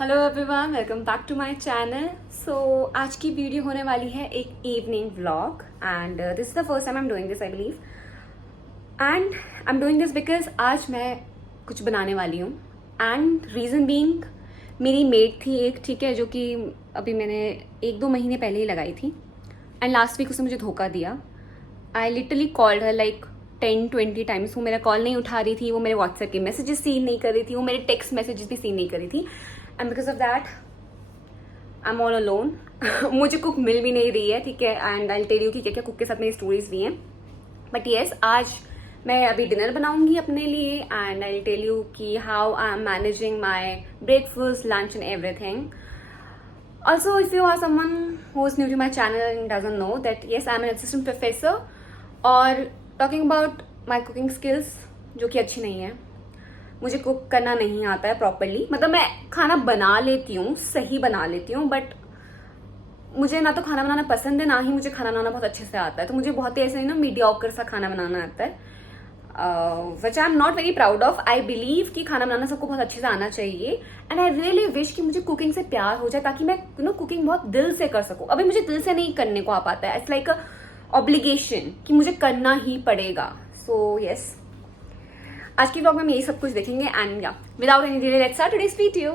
Hello everyone, welcome back to my channel. So आज की video होने वाली है एक evening vlog and this is the first time I am doing this, I believe. And I am doing this because आज मैं कुछ बनाने वाली हूँ एंड रीज़न बीइंग मेरी मेड थी एक, ठीक है, जो कि अभी मैंने 1-2 महीने पहले ही लगाई थी एंड लास्ट वीक उसने मुझे धोखा दिया। I literally called her like 10-20 times. वो मेरा कॉल नहीं उठा रही थी, वो मेरे व्हाट्सएप के मैसेजेस सीन नहीं कर रही थी, वो मेरे टेक्स्ट मैसेजेस भी सीन नहीं कर रही थी and because of that I am all alone. मुझे कुक मिल भी नहीं रही है, ठीक है, एंड आई टेल यू कि क्या क्या कुक के साथ मेरी स्टोरीज भी हैं। बट येस, आज मैं अभी डिनर बनाऊंगी अपने लिए एंड आई टेल यू कि how I am managing my breakfast, lunch and everything. Also, if you are someone who is new to my channel and doesn't know that yes, I am an assistant professor और talking about my cooking skills जो कि अच्छी नहीं है। मुझे cook करना नहीं आता है प्रॉपरली, मतलब मैं खाना बना लेती हूँ, सही बना लेती हूँ, बट मुझे ना तो खाना बनाना पसंद है, ना ही मुझे खाना बनाना बहुत अच्छे से आता है। तो मुझे बहुत ही ऐसे ना मीडियोकर सा खाना बनाना आता है, which I am not very proud of. I believe कि खाना बनाना सबको बहुत अच्छे से आना चाहिए एंड आई रियली विश कि मुझे कुकिंग से प्यार हो जाए ताकि मैं कुकिंग बहुत दिल से कर सकूं। अभी मुझे दिल से नहीं करने को आ पाता है, इट्स लाइक अ ऑब्लिगेशन कि मुझे करना ही पड़ेगा। सो यस, आज की व्लॉग में हम यही सब कुछ देखेंगे एंड या without any delay let's start today's video.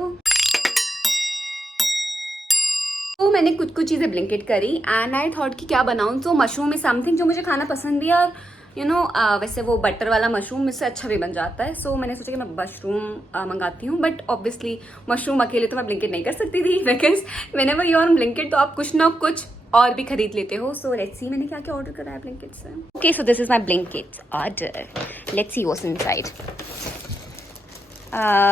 तो मैंने कुछ कुछ चीजें ब्लिंकिट करी एंड आई थॉट कि क्या बनाऊं। तो मशरूम इज समथिंग जो मुझे खाना पसंद है और वैसे वो बटर वाला मशरूम इससे अच्छा भी बन जाता है। सो मैंने सोचा कि मैं मशरूम मंगाती हूँ, बट ऑब्वियसली मशरूम अकेले तो मैं ब्लिंकिट नहीं कर सकती थी because whenever you are on Blinkit तो आप कुछ ना कुछ और भी खरीद लेते हो। सो लेट्स सी मैंने क्या क्या ऑर्डर करा है ब्लिंकिट से। Okay, so this is my Blinkit order, let's see what's inside.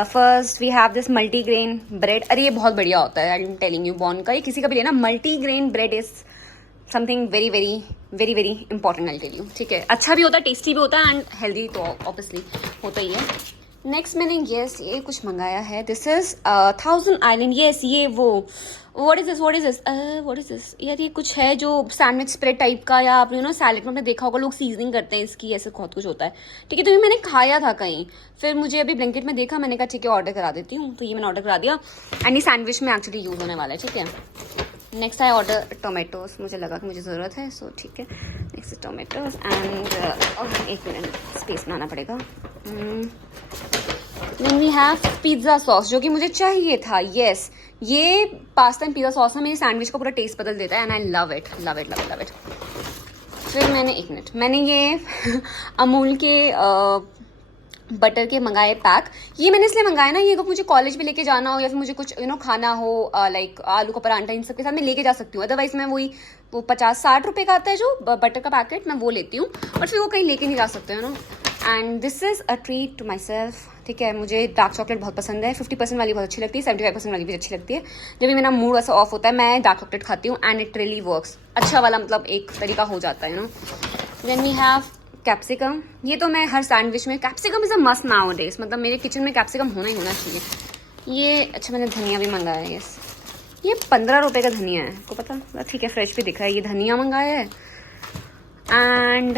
First we have this multigrain bread. अरे ये बहुत बढ़िया होता है, I am telling you, brown का ये किसी का भी लेना, multigrain bread is something very very very very important, I tell you, ठीक है। अच्छा भी होता है, टेस्टी भी होता है एंड हेल्दी तो ऑब्वियसली होता ही है। नेक्स्ट मैंने ये कुछ मंगाया है, दिस इज 1000 आइलैंड। यस, ये वो व्हाट इज दिस यार, ये कुछ है जो सैंडविच स्प्रेड टाइप का, या आप सैलेड में आपने देखा होगा लोग सीजनिंग करते हैं इसकी, ऐसे बहुत कुछ होता है, ठीक है। तो ये मैंने खाया था कहीं, फिर मुझे अभी ब्लिंकिट में देखा, मैंने कहा ठीक है ऑर्डर करा देती हूँ, तो ये मैंने ऑर्डर करा दिया एंड ये सैंडविच में एक्चुअली यूज होने वाला है, ठीक है। नेक्स्ट आई ऑर्डर टोमेटोज, मुझे लगा कि मुझे ज़रूरत है, सो ठीक है। नेक्स्ट टोमेटोज एंड एक मिनट स्पेस बनाना पड़ेगा। Then we have pizza sauce जो कि मुझे चाहिए था। येस, ये पास्ता एंड पिज़्ज़ा सॉस ना मेरी सैंडविच का पूरा टेस्ट बदल देता है and I love it love it love it love it. फिर मैंने ये अमूल के बटर के मंगाए पैक। ये मैंने इसलिए मंगाया ना, ये अगर मुझे कॉलेज में लेके जाना हो या फिर मुझे कुछ खाना हो, लाइक आलू का परांठा, इन सब के साथ मैं लेके जा सकती हूँ। अदरवाइज मैं वो 50-60 रुपए का आता है जो बटर का पैकेट, मैं वो लेती हूँ और फिर वो कहीं लेके नहीं जा सकते and this is a treat to myself, ठीक है। मुझे डार्क चॉकलेट बहुत पसंद है, 50% वाली बहुत अच्छी लगती है, 75% वाली भी अच्छी लगती है। जब भी मेरा मूड ऐसा ऑफ होता है मैं डार्क चॉकलेट खाती हूँ एंड इट रियली वर्क्स, अच्छा वाला मतलब एक तरीका हो जाता है देन वी हैव कैप्सिकम। ये तो मैं हर सैंडविच में, capsicum is a must nowadays, मतलब मेरे किचन में कैप्सिकम होना ही होना चाहिए। ये अच्छा, मैंने धनिया भी मंगाया है, यस, ये 15 रुपये का धनिया है, आपको पता, ठीक है, फ्रेश भी दिख रहा है। ये धनिया मंगाया है एंड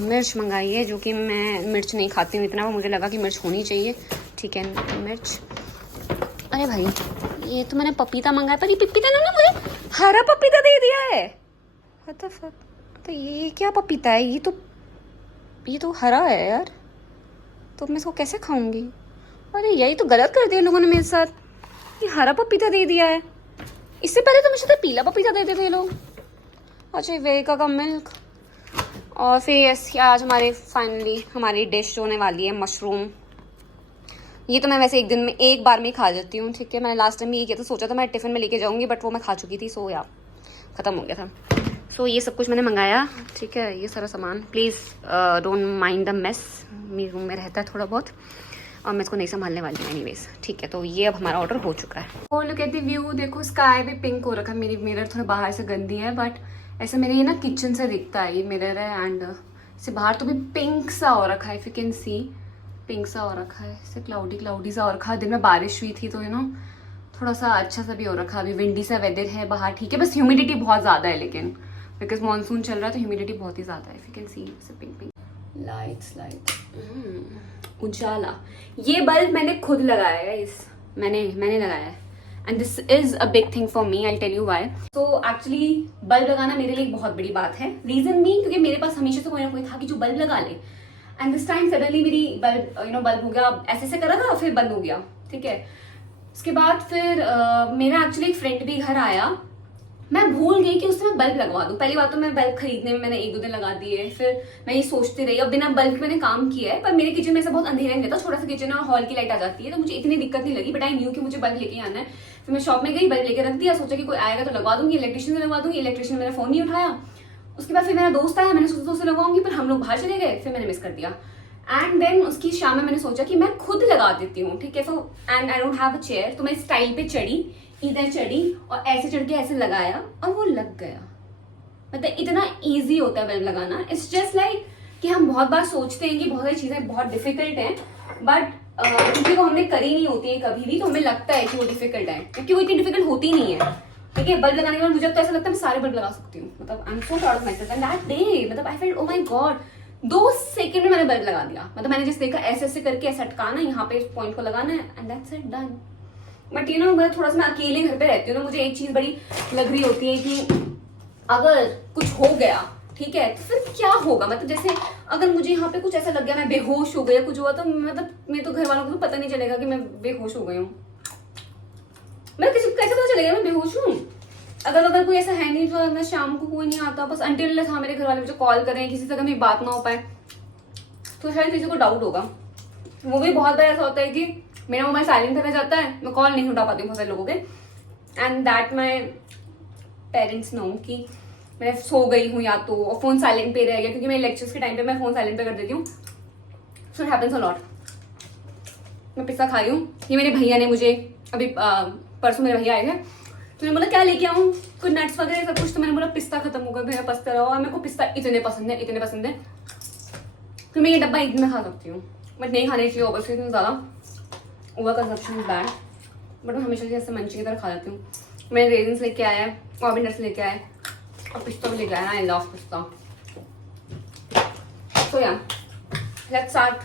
मिर्च मंगाई है, जो कि मैं मिर्च नहीं खाती हूँ इतना, वो मुझे लगा कि मिर्च होनी चाहिए, ठीक है, मिर्च। अरे भाई, ये तो मैंने पपीता मंगाया, पर ये पपीता ने ना मुझे हरा पपीता दे दिया है। व्हाट द फक, तो ये क्या पपीता है, ये तो हरा है यार, तो मैं इसको कैसे खाऊंगी। अरे यही तो गलत कर दिया लोगों ने मेरे साथ, ये हरा पपीता दे दिया है। इससे पहले तो मुझे तो पीला पपीता देते थे लोग। अच्छा, वेगा का मिल्क। और फिर आज फाइनली हमारी डिश होने वाली है मशरूम। ये तो मैं वैसे एक दिन में एक बार में ही खा जाती हूँ, ठीक है। मैंने लास्ट टाइम ये किया था, सोचा था मैं टिफिन में लेके जाऊंगी, बट वो मैं खा चुकी थी, सो यार खत्म हो गया था। सो ये सब कुछ मैंने मंगाया, ठीक है, ये सारा सामान। Please don't mind the mess, मेरे रूम में रहता है थोड़ा बहुत और मैं इसको नहीं संभालने वाली हूँ एनीवेज, ठीक है। तो ये अब हमारा ऑर्डर हो चुका है। और लुक एट द व्यू, देखो स्काई भी पिंक हो रखा है। मेरी मिरर थोड़ा बाहर से गंदी है, बट ऐसे मेरे ये ना किचन से दिखता है, ये मिरर है एंड इससे बाहर तो भी पिंक सा हो रखा है, if you can see, pink सा हो रखा है, इससे क्लाउडी सा हो रखा है। दिन में बारिश हुई थी तो थोड़ा सा अच्छा सा भी हो रखा है। अभी विंडी सा वेदर है बाहर, ठीक है, बस ह्यूमिडिटी बहुत ज़्यादा है, लेकिन बिकॉज मानसून चल रहा है तो ह्यूमिडिटी बहुत ही ज़्यादा है, if you can see, pink pink lights उजाला। ये बल्ब मैंने खुद लगाया है, इस मैंने लगाया है and this is a big thing for me, I tell you why. So actually bulb लगाना मेरे लिए एक बहुत बड़ी बात है। रीजन भी क्योंकि मेरे पास हमेशा से कोई ना कोई था कि जो बल्ब लगा ले, एंड दिस टाइम सडनली मेरी बल्ब हो गया, ऐसे करा था फिर बंद हो गया, ठीक है। उसके बाद फिर मेरा एक्चुअली एक फ्रेंड भी घर आया, मैं भूल गई कि उससे मैं बल्ब लगवा दूं। पहली बात तो मैं बल्ब खरीदने में मैंने 1-2 दिन लगा दिए, फिर मैं ये सोचती रही। अब बिना बल्ब के मैंने काम किया है, पर मेरे किचन में ऐसा बहुत अंधेरा नहीं रहता, छोटा सा किचन है, हॉल की लाइट आ जाती है, तो मुझे इतनी दिक्कत नहीं लगी। बट आई न्यू कि मुझे बल्ब लेके आना है, फिर मैं शॉप में गई, बल्ब लेके रख दिया, सोचा कि कोई आएगा तो लगवा दूंगी, इलेक्ट्रिशियन से लगवा दूंगी। इलेक्ट्रिशियन मेरा फोन नहीं उठाया। उसके बाद फिर मेरा दोस्त आया, मैंने सोचा उससे लगवाऊंगी, पर हम लोग बाहर चले गए, फिर मैंने मिस कर दिया। एंड देन उसकी शाम में मैंने सोचा कि मैं खुद लगा देती हूँ, ठीक है। And I don't have a chair, तो मैं स्टाइल पे चढ़ी, इधर चढ़ी और ऐसे चढ़ के ऐसे लगाया और वो लग गया। मतलब इतना इजी होता है बल्ब लगाना। इट्स जस्ट लाइक कि हम बहुत बार सोचते हैं कि बहुत सारी चीजें बहुत डिफिकल्ट हैं, बट क्योंकि वो हमने करी नहीं होती है कभी भी, तो हमें लगता है कि वो डिफिकल्ट है, क्योंकि वो इतनी डिफिकल्ट होती नहीं है, ठीक है। बल्ब लगाने के बाद मुझे तो ऐसा लगता है मैं सारे बल्ब लगा सकती हूँ। मतलब I am so proud of my self and that day, मतलब I felt oh my god, 2 second में मैंने बल्ब लगा दिया। मतलब मैंने जस्ट देखा ऐसे ऐसे करके ऐसे अटकाना, यहाँ पे पॉइंट को लगाना है and that's it, done. But you know मैं थोड़ा सा मैं अकेले घर पे रहती हूँ ना, मुझे एक चीज बड़ी लग रही होती है कि अगर कुछ हो गया, ठीक है, तो फिर क्या होगा। मतलब जैसे अगर मुझे यहाँ पे कुछ ऐसा लग गया, मैं बेहोश हो गया, कुछ हुआ, तो मतलब मेरे तो घर वालों को तो पता नहीं चलेगा कि मैं बेहोश हो गई हूँ। मैं किसी को कैसे पता चलेगा मैं बेहोश हूँ। अगर कोई ऐसा है नहीं जो मैं शाम को कोई नहीं आता, बस अनटिल हाँ मेरे घर वाले मुझे कॉल करें, किसी से अगर मेरी बात ना हो पाए, तो शायद किसी को डाउट होगा। वो भी बहुत बार ऐसा होता है कि मेरा मोबाइल साइलेंट रह जाता है, मैं कॉल नहीं उठा पाती हूँ बहुत सारे लोगों के, and that my parents know कि मैं सो गई हूँ या तो, और फोन साइलेंट पे रह गया, क्योंकि मेरे लेक्चर्स के टाइम पे मैं फोन साइलेंट पे कर देती हूँ। So it happens a lot. मैं पिस्ता खा रही हूँ, ये मेरे भैया ने मुझे अभी परसों मेरे भैया आए थे, तो मैंने बोला क्या लेके आऊँ, कोई नट्स वगैरह सब कुछ, तो मैंने बोला पिस्ता खत्म हो गया, भैया पिस्ता रहो, और मेरे को पिस्ता इतने पसंद है, इतने पसंद है, तो मैं ये डब्बा एक दिन में खा सकती हूँ। बट नहीं खाने चाहिए ओवर, इतना ज़्यादा over consumption is bad, but मैं हमेशा जैसे मंची की तरह खा जाती हूँ। मैंने रेजिन्स लेके आया है, और नट्स लेके आया है, और पिस्ता भी लेके आया। आई लव पिस्ता। सो या लेट्स स्टार्ट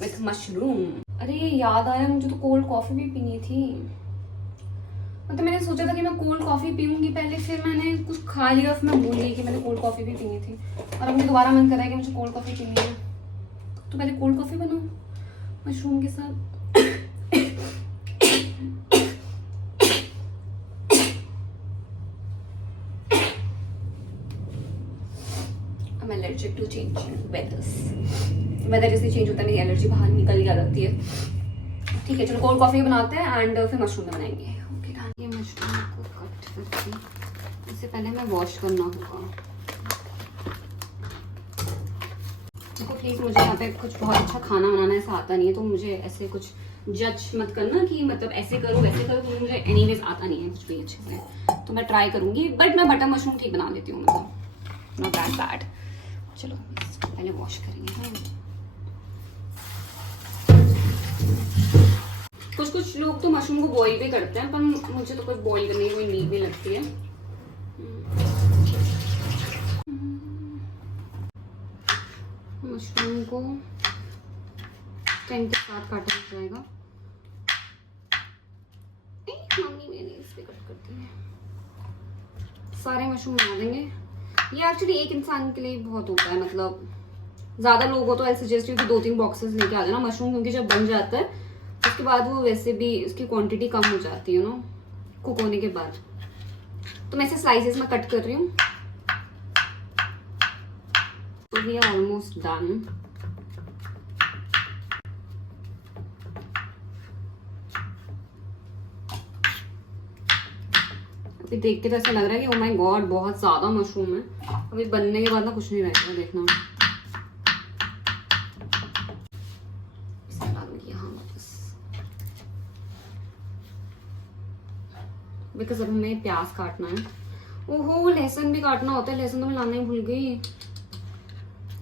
विथ मशरूम। अरे याद आया, मुझे तो कोल्ड कॉफी भी पीनी थी। मतलब मैंने सोचा था कि मैं कोल्ड कॉफी पीऊंगी पहले, फिर मैंने कुछ खा लिया, फिर मैं भूल गई कि मैंने कोल्ड कॉफी भी पीनी थी, और अब मुझे दोबारा मन कर रहा है कि मुझे कोल्ड कॉफी पीनी है। तो पहले कोल्ड कॉफी बनाऊं मशरूम के साथ। I'm allergic to change weathers. Weather जैसे चेंज होता है मेरी एलर्जी बाहर निकल के आ जाती है। ठीक है चलो कोल्ड कॉफी बनाते हैं एंड फिर मशरूम बनाएंगे। Okay done. ये मशरूम को कट करके इससे पहले मैं वॉश करना होगा। देखो प्लीज मुझे यहाँ पे कुछ बहुत अच्छा खाना बनाना ऐसा आता नहीं है, तो मुझे ऐसे कुछ जज मत करना कि मतलब ऐसे करो वैसे करो, क्योंकि मुझे एनीवेज आता नहीं है कुछ भी अच्छे से, तो मैं ट्राई करूंगी। बट मैं बटर मशरूम ठीक बना लेती हूँ, मतलब नॉट दैट बैड। चलो पहले वॉश करेंगे। कुछ लोग तो मशरूम को बॉईल भी करते हैं, पर मुझे तो कुछ बॉईल करने की कोई नीड नहीं लगती है। मशरूम को 10 के साथ काटा जाएगा। मम्मी मैंने इस पे कट कर दी है। सारे मशरूम बना देंगे। ये एक्चुअली एक इंसान के लिए बहुत होता है, मतलब ज्यादा लोग हो तो आई सजेस्ट यू कि 2-3 बॉक्सेस लेके आ जाना मशरूम, क्योंकि जब बन जाता है उसके बाद वो वैसे भी उसकी क्वांटिटी कम हो जाती है ना कुक होने के बाद। तो मैं इसे स्लाइसेस में कट कर रही हूँ। तो वी आर ऑलमोस्ट डन। अभी देख के तो ऐसा लग रहा है कि ओ माय गॉड बहुत ज्यादा मशरूम है। अभी बनने के बाद ना कुछ नहीं रहेगा, देखना। बिकॉज अब हमें प्याज काटना है। ओहो लहसुन भी काटना होता है, लहसुन तो मैं लाना ही भूल गई।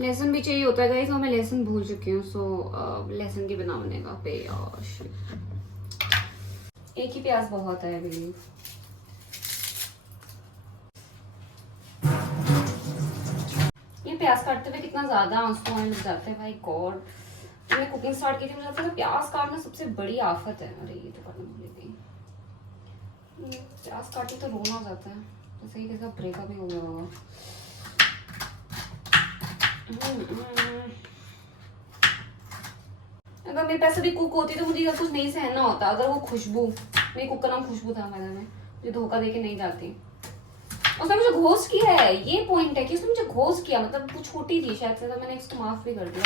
लहसुन भी चाहिए होता है गाइस, और मैं लहसुन भूल चुकी हूँ। सो लहसुन के बिना बनेगा प्याज। एक ही प्याज बहुत है बिलीव। ये प्याज काटते हुए कितना ज्यादा आंसू आने लग जाते हैं भाई गॉड। मैंने कुकिंग स्टार्ट की थी, मुझे लगता था प्याज काटना सबसे बड़ी आफत है। अरे ये तो करना भूल गई। प्याज काटी तो रोना आ जाता है, जैसे ही किसी का ब्रेकअप ही हो गया होगा। अगर मेरे पास अभी कुक होती तो मुझे कुछ नहीं सहना होता। अगर वो खुशबू, मेरे कुक का नाम खुशबू था मैंने, मुझे धोखा देके नहीं जाती। उसने मुझे घोस्ट किया है, ये पॉइंट है कि उसने मुझे घोस्ट किया। मतलब वो छोटी थी शायद से, तो मैंने इसको माफ भी कर दिया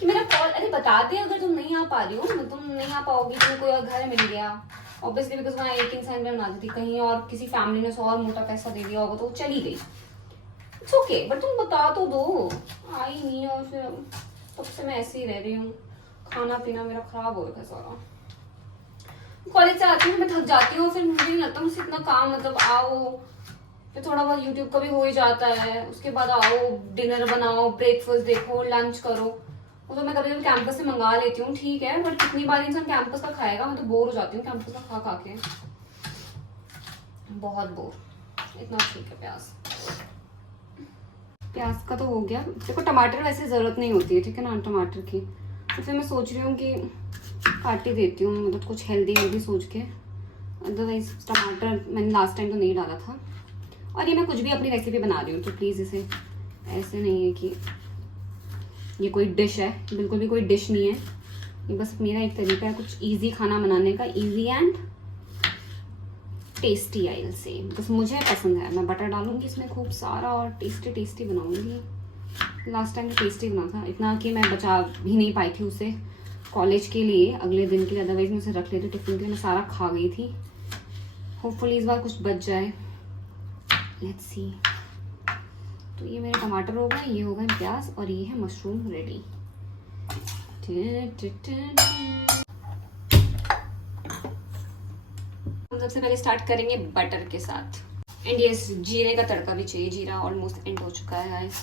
कि मेरा कॉल, अरे बता दे अगर तुम नहीं आ पा रही हो, तुम नहीं आ पाओगी, तुम्हें कोई और घर मिल गया ऑब्वियसली, बिकॉज वहाँ एक इंसान में बना दी थी, कहीं और किसी फैमिली ने 100 और मोटा पैसा दे दिया होगा तो वो चली गई। इट्स ओके, बट तुम बता तो दो। आई नहीं, और फिर तब से मैं ऐसे ही रह रही हूँ। खाना पीना मेरा खराब हो गया सारा। कॉलेज से आती हूँ मैं थक जाती हूँ, फिर मुझे नहीं लगता मुझसे इतना काम, मतलब आओ फिर थोड़ा बहुत यूट्यूब का भी हो ही जाता है, उसके बाद आओ डिनर बनाओ, ब्रेकफास्ट देखो, लंच करो। वो तो मैं कभी कभी कैंपस से मंगा लेती हूँ, ठीक है, बट कितनी बार इंसान कैंपस का खाएगा। मैं तो बोर हो जाती हूँ कैंपस का खा खा के, बहुत बोर। इतना ठीक है। प्याज का तो हो गया। देखो टमाटर वैसे ज़रूरत नहीं होती है, ठीक है ना, टमाटर की, तो फिर मैं सोच रही हूँ कि काट ही देती हूँ, मतलब कुछ हेल्दी सोच के। अदरवाइज टमाटर मैंने लास्ट टाइम तो नहीं डाला था। और ये मैं कुछ भी अपनी रेसिपी बना रही हूँ तो प्लीज़ इसे ऐसे नहीं है कि ये कोई डिश है, बिल्कुल भी कोई डिश नहीं है। ये बस मेरा एक तरीका है कुछ इजी खाना बनाने का, easy and tasty I will say, because मुझे पसंद है। मैं बटर डालूंगी इसमें खूब सारा और टेस्टी टेस्टी बनाऊंगी। लास्ट टाइम तो टेस्टी बना था, इतना कि मैं बचा भी नहीं पाई थी उसे कॉलेज के लिए, अगले दिन के लिए। अदरवाइज मैं उसे रख लेती टिफिन के लिए, मैं सारा खा गई थी। होपफुली इस बार कुछ बच जाए, लेट्स सी। तो ये मेरे टमाटर हो गए, ये हो गए प्याज, और ये है मशरूम रेडी। हम सबसे पहले स्टार्ट करेंगे बटर के साथ। एंड यस, जीरे का तड़का भी चाहिए। जीरा ऑलमोस्ट एंड हो चुका है guys.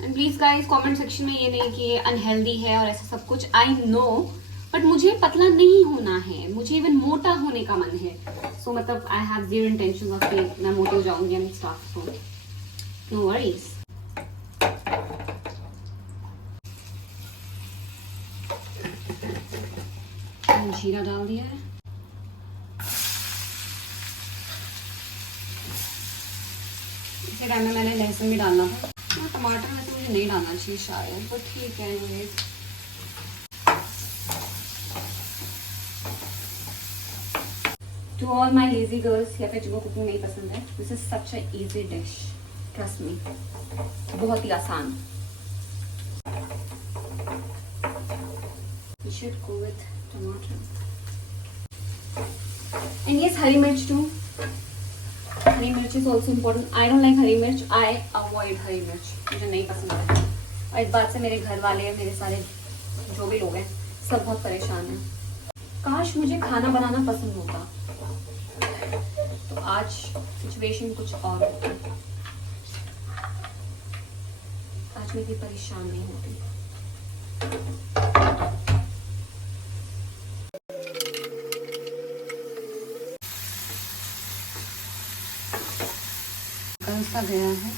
And please guys comment section में ये नहीं कि ये अनहेल्दी है और ऐसा सब कुछ, आई नो, बट मुझे पतला नहीं होना है, मुझे इवन मोटा होने का मन है। सो मतलब I have zero intention of कि मैं मोटी हो जाऊंगी and stuff, so no worries. जीरा डाल दिया है। इसी टाइम में मैंने लहसुन भी डालना था। टमाटर में तो मुझे नहीं डालना चाहिए शायद, तो ठीक है। Anyways to all my lazy girls या फिर जिनको कुकिंग नहीं पसंद है, this is such a easy dish, trust me, बहुत ही आसान। We should go with tomato. And yes, हरी मिर्च too. हरी मिर्च is also important. I don't like हरी मिर्च. I avoid हरी मिर्च. मुझे नहीं पसंद है। और इस बात से मेरे घर वाले, मेरे सारे जो भी लोग हैं, सब बहुत परेशान हैं। काश मुझे खाना बनाना पसंद होता, तो आज सिचुएशन कुछ और होती। आज मैं इतनी परेशान नहीं होती। सा गया है,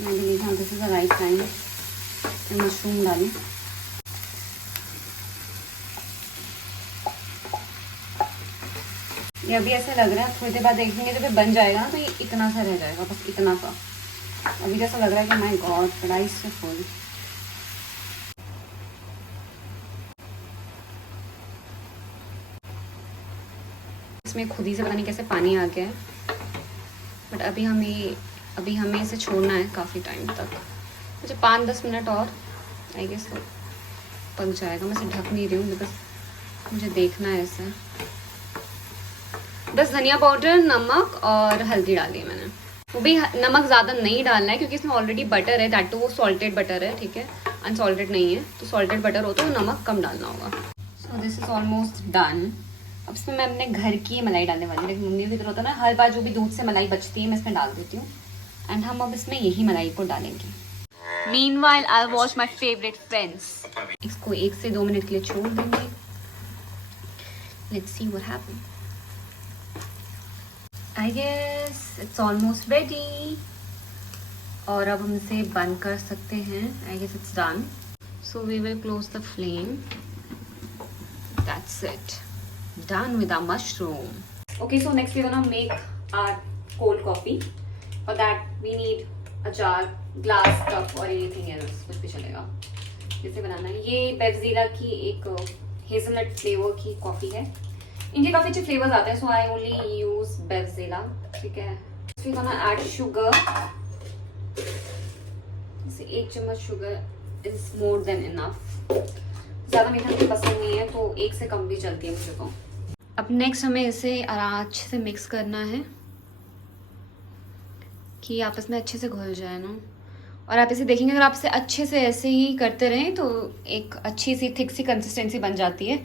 मैं बिलीव हाँ this is the right time. मैं मशरूम डाली। ये अभी ऐसा लग रहा है, थोड़ी देर बाद देखेंगे जब ये बन जाएगा ना तो ये इतना सा रह जाएगा, बस इतना सा। अभी जैसा लग रहा है कि माय गॉड कढ़ाई से फुल। इसमें खुद ही से पता नहीं कैसे पानी आ गया है, बट अभी हमें इसे छोड़ना है काफ़ी टाइम तक, मुझे 5-10 मिनट और आई गेस तो पक जाएगा। मैं इसे ढक नहीं रही हूँ बिकॉज मुझे देखना है इसे। बस धनिया पाउडर, नमक और हल्दी डाली है मैंने। वो भी नमक ज़्यादा नहीं डालना है क्योंकि इसमें ऑलरेडी बटर है, दैट टू वो सॉल्टेड बटर है, ठीक है, अनसॉल्टेड नहीं है। तो सॉल्टेड बटर हो तो नमक कम डालना होगा। So this is almost done. अब इसमें मैं अपने घर की मलाई डालने वाली हूँ। लेकिन मम्मी की तरह होता है ना, हर बार जो भी दूध से मलाई बचती है मैं इसमें डाल देती हूँ। एंड हम अब इसमें यही मलाई को डालेंगे। Meanwhile, I'll watch my favorite Friends. इसको 1 से 2 मिनट के लिए छोड़ देंगे। Let's see what happens. I guess it's almost ready. और अब हम इसे बंद कर सकते हैं. I guess it's done. So we will close the flame. That's it. Done with our mushroom. Okay, so next we're gonna make our cold coffee. For that we need a jar, glass, cup or anything else. कुछ भी चलेगा. कैसे बनाना है? ये बेवजीला की एक hazelnut flavour की coffee है. इनके काफी अच्छे फ्लेवर्स आते हैं, so I only use बेवजीला. ठीक है. We're gonna add sugar. जैसे 1 चम्मच sugar is more than enough. ज़्यादा मीठा मुझे पसंद नहीं है, तो 1 से कम भी चलती है मुझे तो. अब नेक्स्ट हमें इसे अच्छे से मिक्स करना है कि आपस में अच्छे से घुल जाए ना. और आप इसे देखेंगे, अगर आप इसे अच्छे से ऐसे ही करते रहें तो एक अच्छी सी थिक सी कंसिस्टेंसी बन जाती है.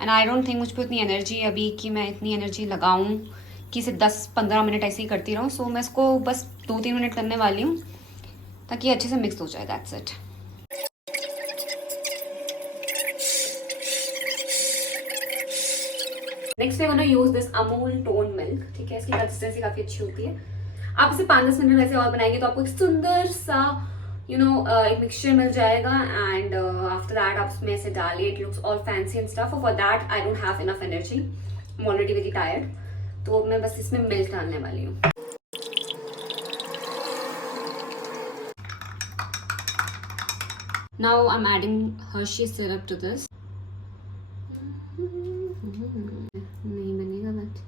एंड आई डोंट थिंक मुझ पर इतनी एनर्जी अभी कि मैं इतनी एनर्जी लगाऊं कि इसे 10-15 मिनट ऐसे ही करती रहूं. सो मैं इसको बस 2-3 मिनट करने वाली हूँ ताकि अच्छे से मिक्स हो जाए. That's it. Next way gonna use this Amul tone milk. ठीक है, इसकी कंसिस्टेंसी काफी अच्छी होती है. आप इसे 5-10 मिनट ऐसे और बनाएंगे तो आपको एक सुंदर सा एक मिक्सचर मिल जाएगा. एंड आफ्टर दैट आप उसमें ऐसे डालिए. It looks all fancy and stuff. For that I don't have enough energy. I am already very tired. तो मैं बस इसमें मिल्क डालने वाली हूँ. Now I am adding Hershey syrup to this. नहीं बनेगा बट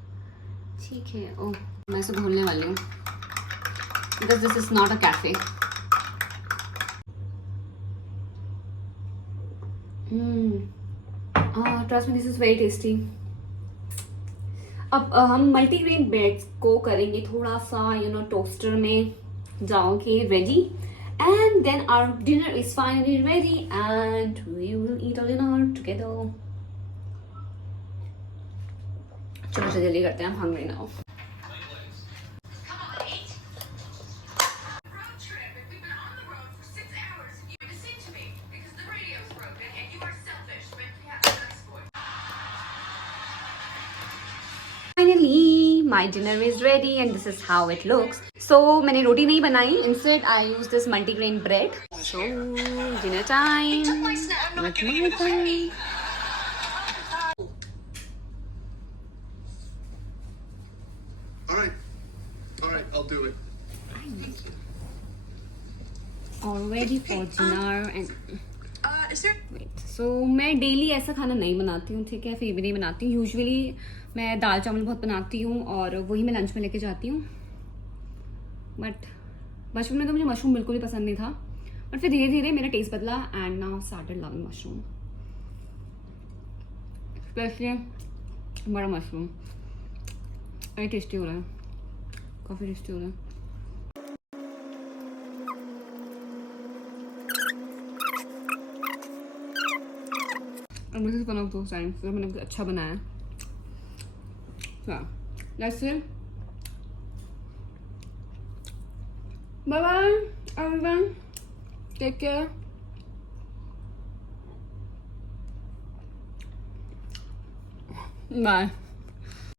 ठीक है. ओह, मैं इसे घोलने वाली हूँ because this is not a cafe. Trust me, this is very tasty. अब हम मल्टीग्रेन ब्रेड्स को करेंगे थोड़ा सा टोस्टर में जाओगे ready. And then our dinner is finally ready and we will eat our dinner together. चलो जल्दी करते हैं, हम hungry now. Finally, my dinner is ready and this is how it looks. So मैंने रोटी नहीं बनाई. Instead, I use this multigrain bread. So dinner time. With my time. All right, I'll do it. All ready for dinner and Is there? wait. So मैं daily ऐसा खाना नहीं बनाती हूँ. ठीक है, फिर भी नहीं बनाती हूँ. यूजुअली मैं दाल चावल बहुत बनाती हूँ और वही मैं लंच में लेके जाती हूँ. बट बचपन में तो मुझे मशरूम बिल्कुल ही पसंद नहीं था. बट फिर धीरे धीरे मेरा टेस्ट बदला and now started loving mushroom. Specially बड़ा मशरूम. वेरी टेस्टी हो रहा है. काफ़ी टेस्टी हो रहा है. And this is one of those times जब मैंने कुछ अच्छा बनाया. Yeah, that's it. Bye bye everyone. Take care. Bye.